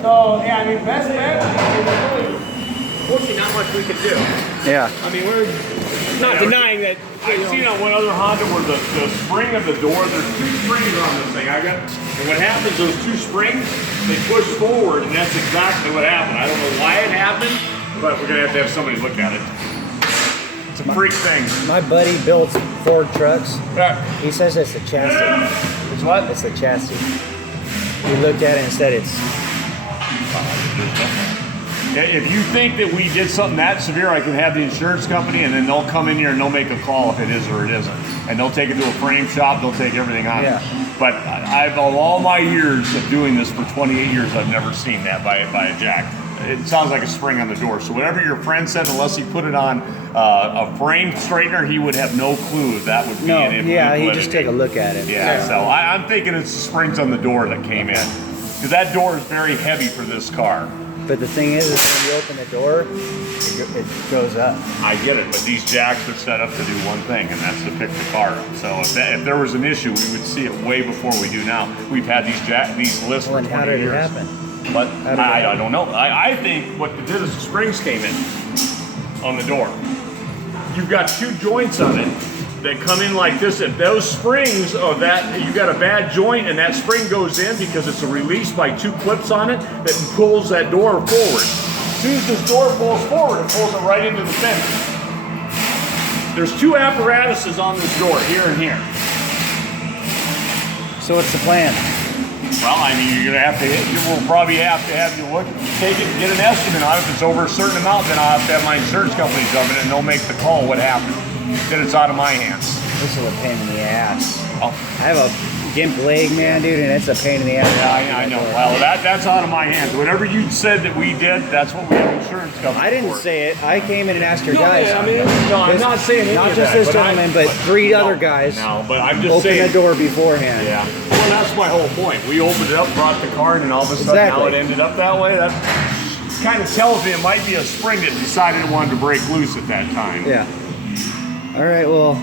So, yeah, I mean, best bet, unfortunately, not much we can do. Yeah. I mean, we're not denying that. I've seen on one other Honda where the spring of the door, there's two springs on this thing. And what happens, those two springs, they push forward, and that's exactly what happened. I don't know why it happened, but we're gonna have to have somebody look at it. It's a freak thing. My buddy builds Ford trucks. Yeah. He says it's the chassis. It's what? It's the chassis. He looked at it and said it's... If you think that we did something that severe, I can have the insurance company, and then they'll come in here and they'll make a call if it is or it isn't. And they'll take it to a frame shop, they'll take everything on it. But I've, of all my years of doing this for 28 years, I've never seen that by a jack. It sounds like a spring on the door. So whatever your friend said, unless he put it on a frame straightener, he would have no clue that would be an invalidity. Yeah, he just take a look at it. Yeah, so I'm thinking it's the springs on the door that came in. Because that door is very heavy for this car. But the thing is when you open the door, it goes up. I get it, but these jacks are set up to do one thing, and that's to pick the car up. So if there was an issue, we would see it way before we do now. We've had these lists for 20 years. How did it happen? But I don't know. I think what it did is the springs came in on the door. You've got two joints on it that come in like this. If those springs of that, you got a bad joint and that spring goes in because it's a release by two clips on it that pulls that door forward. As soon as this door pulls forward, it pulls it right into the fender. There's two apparatuses on this door, here and here. So what's the plan? Well, I mean, you're gonna have to. We'll probably have to have you look, take it, and get an estimate on it. If it's over a certain amount, then I'll have to have my insurance company come in and they'll make the call. What happened? Then it's out of my hands. This is a pain in the ass. Oh. I have a gimp leg, man, dude, and it's a pain in the ass. Yeah, I know. Well, that's out of my hands. Whatever you said that we did, that's what we have insurance company I didn't for. say it. I came in and asked your guys. Yeah, I mean, no, I'm not saying any not of just that, this gentleman, but three other guys. No, but I'm just open saying. the door beforehand. Yeah. Well, that's my whole point. We opened it up, brought the car in, and all of a sudden now it ended up that way. That kind of tells me it might be a spring that decided it wanted to break loose at that time. Yeah. All right, well,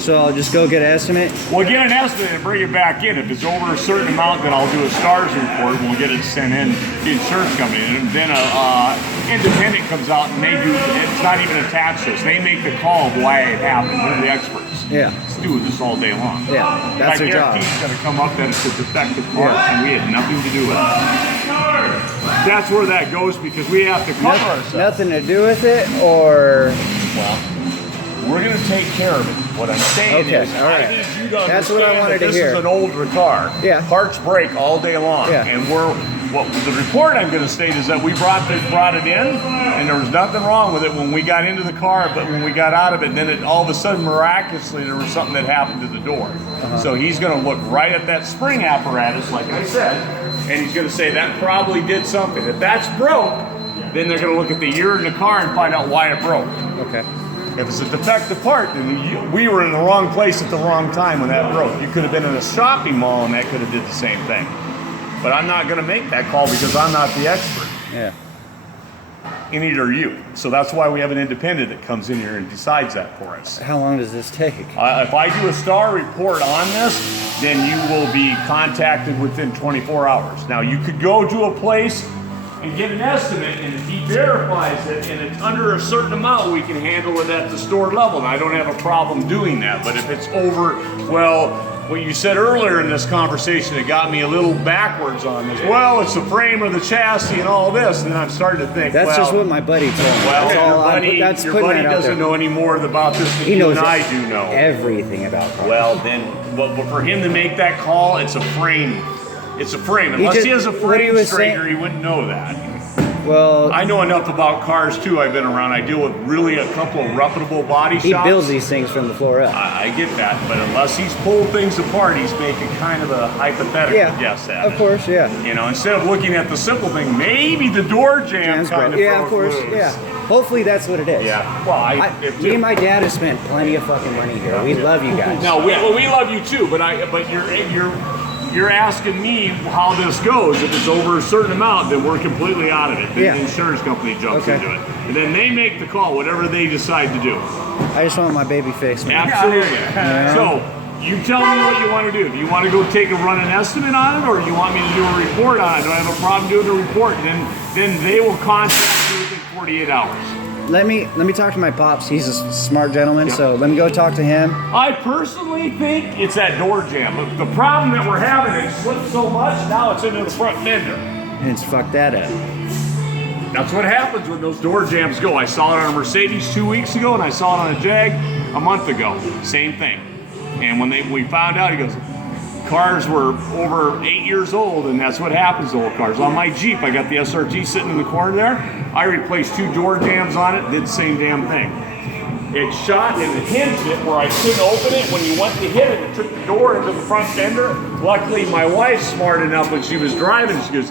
so I'll just go get an estimate? We'll get an estimate and bring it back in. If it's over a certain amount, then I'll do a STARS report and we'll get it sent in to the insurance company. And then a independent comes out and they do, it's not even attached to us. They make the call of why it happened. They're the experts. Yeah. Let's do this all day long. Yeah, that's their job. I guarantee it's going to come up that it's a defective part and we had nothing to do with it. That's where that goes because we have to cover ourselves. Nothing to do with it, or? Well, we're going to take care of it. What I'm saying is, all right. I need you to That's what I understand wanted that to this hear. is an older car. Yeah. Parts break all day long. Yeah. And the report I'm going to state is that we brought it in, and there was nothing wrong with it when we got into the car, but when we got out of it, then all of a sudden, miraculously, there was something that happened to the door. So he's going to look right at that spring apparatus, like I said, and he's going to say that probably did something. If that's broke, then they're going to look at the year in the car and find out why it broke. Okay. If it's a defective part, then we were in the wrong place at the wrong time when that broke. You could have been in a shopping mall and that could have did the same thing. But I'm not going to make that call because I'm not the expert. Yeah. And neither are you. So that's why we have an independent that comes in here and decides that for us. How long does this take? If I do a STAR report on this, then you will be contacted within 24 hours. Now, you could go to a place and get an estimate, and if he verifies it and it's under a certain amount, we can handle it at the store level. And I don't have a problem doing that. But if it's over, well, what you said earlier in this conversation, it got me a little backwards on this. Well, it's the frame of the chassis and all this, and then I'm starting to think, That's just what my buddy told me. well, That's your putting buddy that out doesn't there. know any more about this than He you knows and I do know. everything about cars. Well, then, but for him to make that call, it's a frame. It's a frame. Unless he has a what he frame was straightener, saying- he wouldn't know that. Well, I know enough about cars too. I've been around. I deal with really a couple of reputable body he shops. builds these things from the floor up. I get that, but unless he's pulled things apart, he's making kind of a hypothetical guess at of it. course, yeah. You know, instead of looking at the simple thing, maybe the door jam kind of yeah, of broke course, loose. yeah. Hopefully that's what it is. Yeah. Well, Me and my dad have spent plenty of fucking money here. We love you guys. No, we love you too, but you're asking me how this goes. If it's over a certain amount, then we're completely out of it. Then the insurance company jumps into it, and then they make the call, whatever they decide to do. I just want my baby fixed, man. Absolutely. So you tell me what you want to do. Do you want to go take a run an estimate on it, or do you want me to do a report on it? Do I have a problem doing the report? Then they will contact you within 48 hours. Let me talk to my pops. He's a smart gentleman, so let me go talk to him. I personally think it's that door jam. But the problem that we're having is it slipped so much, now it's into the front fender. And it's fucked that up. That's what happens when those door jams go. I saw it on a Mercedes 2 weeks ago, and I saw it on a Jag a month ago. Same thing. And when we found out, he goes, cars were over 8 years old, and that's what happens to old cars. On my Jeep, I got the SRT sitting in the corner there. I replaced 2 door jams on it, did the same damn thing. It shot and it hinged it where I couldn't open it. When you went to hit it, it took the door into the front fender. Luckily, my wife's smart enough when she was driving, she goes,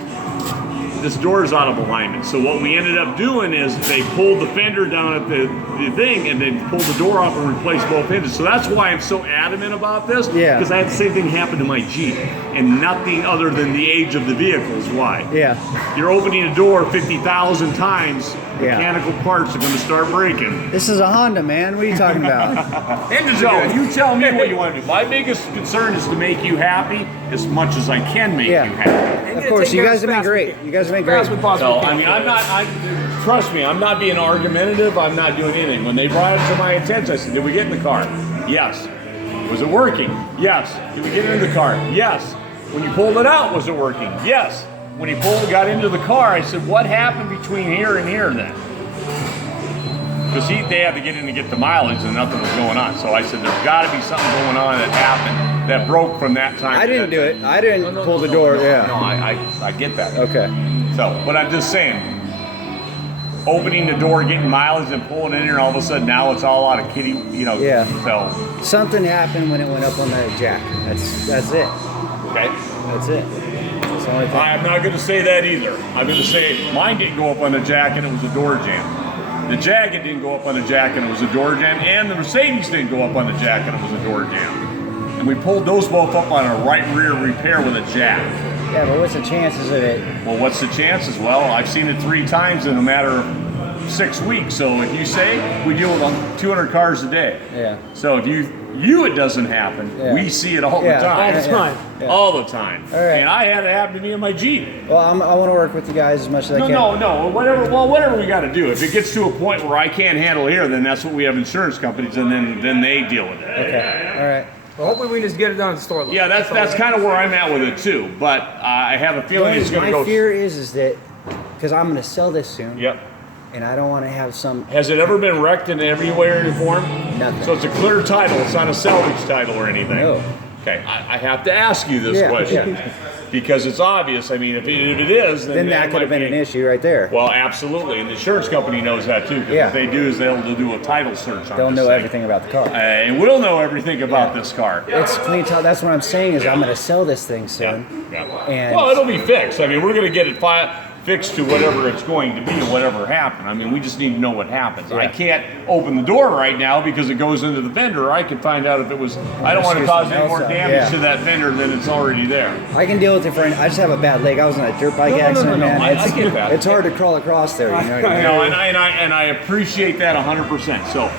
this door is out of alignment. So what we ended up doing is they pulled the fender down at the thing and then pulled the door off and replaced both hinges. So that's why I'm so adamant about this. Yeah. Because I had the same thing happen to my Jeep, and nothing other than the age of the vehicle is why. Yeah. You're opening a door 50,000 times, mechanical parts are going to start breaking. This is a Honda, man. What are you talking about? So you tell me what you want to do. My biggest concern is to make you happy as much as I can make you happy. Of course, you guys have been great. You guys have been great. So, I mean, trust me, I'm not being argumentative. I'm not doing anything. When they brought it to my attention, I said, did we get in the car? Yes. Was it working? Yes. Did we get in the car? Yes. When you pulled it out, was it working? Yes. When he got into the car, I said, what happened between here and here then? Because they had to get in to get the mileage and nothing was going on. So I said, there's got to be something going on that happened that broke from that time. I didn't do it. I didn't pull the door. No, I get that. Okay. So, but I'm just saying, opening the door, getting mileage and pulling in here, all of a sudden now it's all out of kitty, Yeah. So. Something happened when it went up on the jack. That's it. Okay. That's it. That's the only thing. I'm not going to say that either. I'm going to say mine didn't go up on the jack and it was a door jam. The Jag didn't go up on the jack and it was a door jam, and the Mercedes didn't go up on the jack and it was a door jam. And we pulled those both up on a right rear repair with a jack. Yeah, but what's the chances of it? Well, what's the chances? Well, I've seen it 3 times in a matter of 6 weeks. So if you say we deal with 200 cars a day. Yeah. So if it doesn't happen, we see it all the time. All the time. Yeah. All the time. All right. And I had it happen to me in my Jeep. Well, I want to work with you guys as much as I can. No. Whatever we got to do. If it gets to a point where I can't handle here, then that's what we have insurance companies, and then they deal with it. Okay. All right. Well, hopefully we just get it done at the store. Yeah, that's kind of where I'm at with it too. But I have a feeling it's going to go. My fear is that because I'm going to sell this soon. Yep. And I don't want to have some. Has it ever been wrecked in any way or form? Nothing. So it's a clear title. It's not a salvage title or anything. No. Okay, I have to ask you this question because it's obvious. I mean, if it is, then that could have been an issue right there. Well, absolutely, and the insurance company knows that too. Because what they do is they'll do a title search on They'll this know thing. everything about the car. And we'll know everything about this car. It's clean title. That's what I'm saying is I'm going to sell this thing soon. Yeah. And Well, it'll be fixed. I mean, we're going to get it fixed to whatever it's going to be or whatever happened. I mean, we just need to know what happens. I can't open the door right now because it goes into the fender. I can find out if it was. I don't want to cause any more damage to that fender than it's already there. I can deal with it for. I just have a bad leg. I was in a dirt bike accident, man. I get that. It's hard to crawl across there. You know what I mean? No, and I appreciate that 100%. So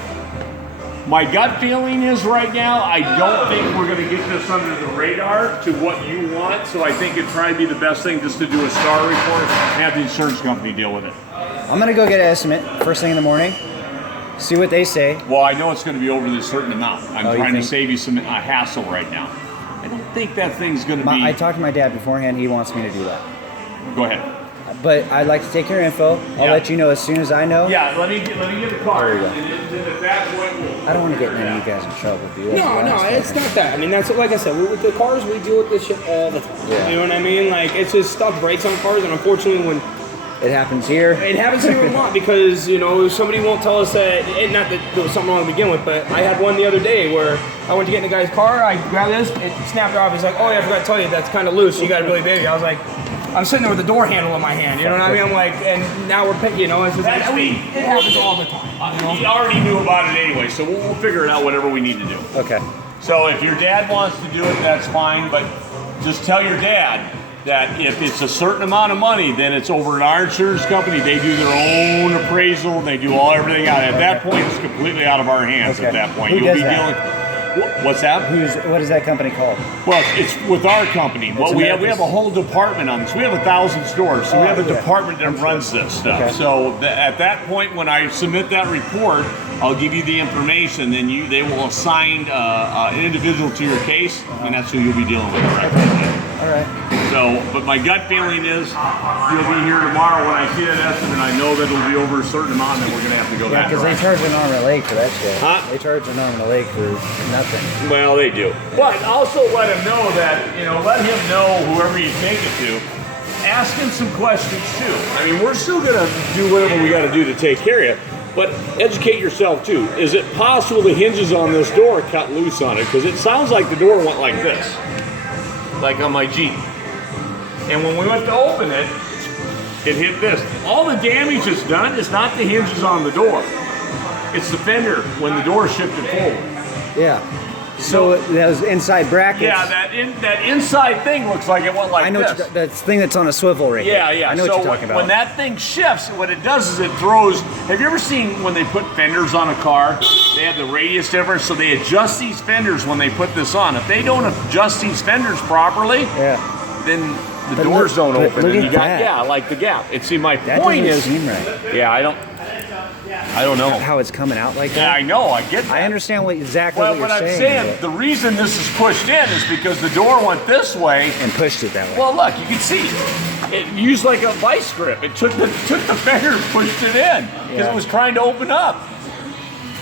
my gut feeling is right now, I don't think we're going to get this under the radar to what you want. So I think it'd probably be the best thing just to do a star report and have the insurance company deal with it. I'm going to go get an estimate first thing in the morning. See what they say. Well, I know it's going to be over this certain amount. I'm trying to think? save you some hassle right now. I don't think that thing's going to be. I talked to my dad beforehand. He wants me to do that. Go ahead. But I'd like to take your info. I'll let you know as soon as I know. Yeah, let me get the card. There you go. And at that point, I don't want to get any of you guys in trouble. Dude. No, it's not that. I mean, that's like I said. With the cars, we deal with this shit all the time. Yeah. You know what I mean? Like, it's just stuff breaks on cars, and unfortunately, when It happens here. It happens here a lot because, you know, somebody won't tell us that, and not that there was something wrong to begin with, but I had one the other day where I went to get in the guy's car, I grabbed this, it snapped it off. He's like, oh yeah, I forgot to tell you, that's kind of loose, you got a Billy Baby. I was like, I'm sitting there with the door handle in my hand, you know what I mean? I'm like, and now we're picking, you know, it's just like, That's me. it happens all the time. You know? He already knew about it anyway, so we'll figure it out whatever we need to do. Okay. So if your dad wants to do it, that's fine, but just tell your dad that if it's a certain amount of money, then it's over at our insurance company. They do their own appraisal, they do everything out. At that point, it's completely out of our hands. Okay. At that point, Who you'll does be that? dealing. What's that? What is that company called? Well, it's with our company. What we have a America's- whole department on this. We have 1,000 stores, so we have a yeah. department that runs this stuff. Okay. So at that point, when I submit that report, I'll give you the information. Then they will assign an individual to your case, and that's who you'll be dealing with. All right. So, but my gut feeling is you'll be here tomorrow when I see that estimate. I know that it'll be over a certain amount, and then we're going to have to go Yeah, that because they direction. charge an arm and a leg for that shit. Huh? They charge an arm and a leg for nothing. Well, they do. But also let him know that, let him know, whoever you take it to, ask him some questions too. I mean, we're still going to do whatever we got to do to take care of you, but educate yourself too. Is it possible the hinges on this door cut loose on it? Because it sounds like the door went like this, like on my Jeep. And when we went to open it, it hit this. All the damage it's done is not the hinges on the door. It's the fender when the door shifted forward. Yeah. So those inside brackets. Yeah, that inside thing looks like it went like I know this. that thing that's on a swivel right Yeah, here. yeah. I know so what you're talking about. when that thing shifts, what it does is it throws. Have you ever seen when they put fenders on a car? They have the radius difference, so they adjust these fenders when they put this on. If they don't adjust these fenders properly, yeah. then the But doors look- don't but open. look And at you got that. like the gap. And see, my That point doesn't is, seem right. yeah, I don't know. How it's coming out like Yeah, that. I know. I get that. I understand exactly Well, what you're what I'm saying. saying, the reason this is pushed in is because the door went this way. and pushed it that way. Well, look, you can see it used like a vice grip. It took the fender and pushed it in because Yeah. it was trying to open up.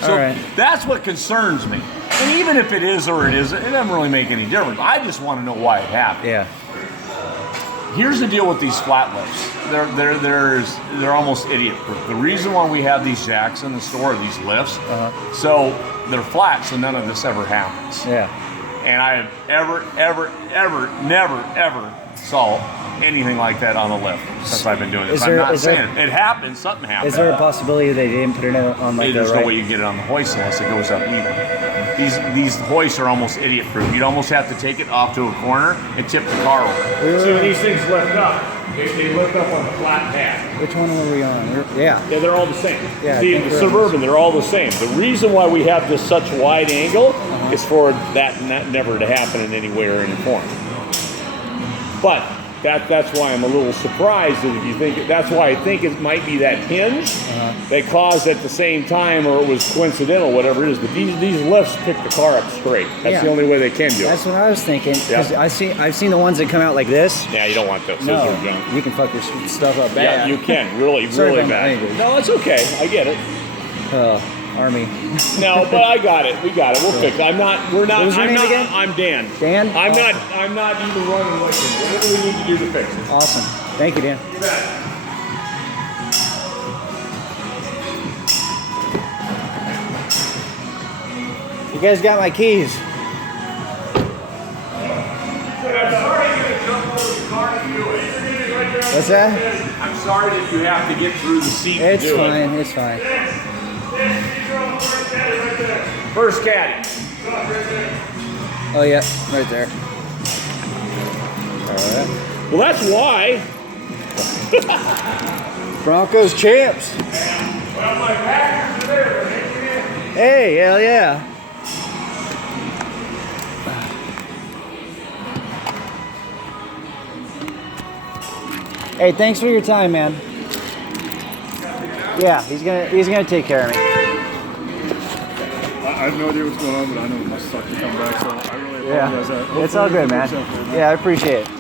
So All right. that's what concerns me. And even if it is or it isn't, it doesn't really make any difference. I just want to know why it happened. Yeah. Here's the deal with these flat lifts. They're almost idiot proof. The reason why we have these jacks in the store, these lifts, so they're flat, so none of this ever happens. Yeah. And I have never saw anything like that on a lift since I've been doing this. I'm not saying it happens, something happens. Is there a possibility they didn't put it on like There's the no right? way you can get it on the hoist unless it goes up even. These hoists are almost idiot proof. You'd almost have to take it off to a corner and tip the car over. See, when these things lift up, they lift up on the flat pad. Which one were we on? Yeah. Yeah, they're all the same. Yeah, I See, think the we're- Suburban, they're all the same. The reason why we have this such wide angle is for that never to happen in any way or any form. But that's why I'm a little surprised that if you think that's why I think it might be that hinge that caused at the same time, or it was coincidental, whatever it is. But these lifts pick the car up straight. That's Yeah. the only way they can do it. That's what I was thinking. Because Yeah. I've seen the ones that come out like this. Yeah, you don't want those. No, Those are junk. you can fuck your stuff up Yeah, bad. you can really, Sorry really about my bad. language. No, it's okay. I get it. Army. No, but I got it. We got it. We'll fix it. We're not. What was your I'm name not. again? I'm Dan. Dan? I'm not even running with you. Whatever we need to do to fix it. Awesome. Thank you, Dan. You bet. You guys got my keys. I'm sorry you had to jump over the car to do it. What's that? I'm sorry that you have to get through the seat It's to do fine. It's fine. it. First caddy. Oh yeah, right there. All right. Well, that's why. Broncos champs. Well, my packers are there. Hey, hell yeah. Hey, thanks for your time, man. Yeah, he's gonna take care of me. I have no idea what's going on, but I know it must suck to come back, so I really apologize. Yeah, it's all good, man. Yeah, I appreciate it.